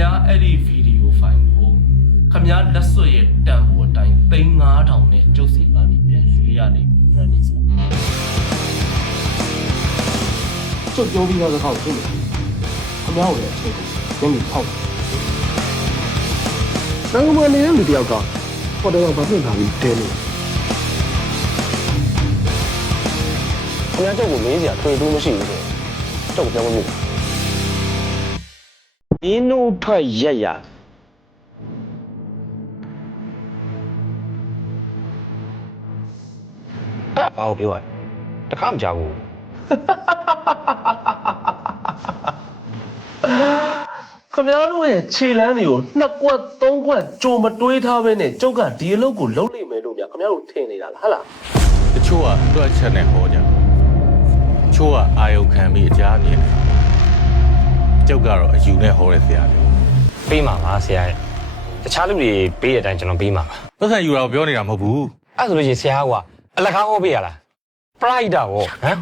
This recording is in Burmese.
များအဲ့ဒီဗီဒီယိုဖိုင်ကိုခမများလက်စွပ်ရဲ့တန်ဖိုးအတိုင်း3,500နဲ့ကျုပ်စီကနေပြန်ရွေးရနေပြီဗျာဒီဆိုကျုပ်ပြောပြီးတော့ကောက်ရှင်းတယ်ခမများကိုလည်းအချိန်ကိုညနေဖောက်နိုင်ငံမှာနေတဲ့လူတယောက်ကဟိုတယ်ကဘာဖြစ်လာပြီးတဲလို့ခင်ဗျားကျုပ်ကိုမေးစရာထွေတူးမရှိဘူးဆိုကျုပ်ပြောမလို့အင်းတို့ဖတ်ရက်ရဘာလို့ပြောရတခါမကြောက်ဘူးခမများတို့ရဲ့ခြေလမ်းတွေကို2 ကွက်3 ကွက်ကြိုမတွေးထားဘဲနဲ့ကျုပ်ကဒီအလုပ်ကိုလုပ်လိမ့်မယ်လို့များခမများတို့ထင်နေတာလားဟဟလားတချို့ကတွက်ချက်နဲ့ဟောကြတချို့ကအာယုခံပြီးအကြမြင်တယ်ကျုပ်ကတော့အယူနဲ့ဟောတဲ့ဆရာမျိုးပေးမှာပါဆရာရဲ့တခြားလူတွေပေးတဲ့အတိုင်းကျွန်တော်ပေးမှာပါပတ်စံယူတာကိုပြောနေတာမဟုတ်ဘူးအဲ့ဆိုလို့ရှိရင်ဆရာကအလကားဟောပေးရလားပရိုက်တာဗောဟမ်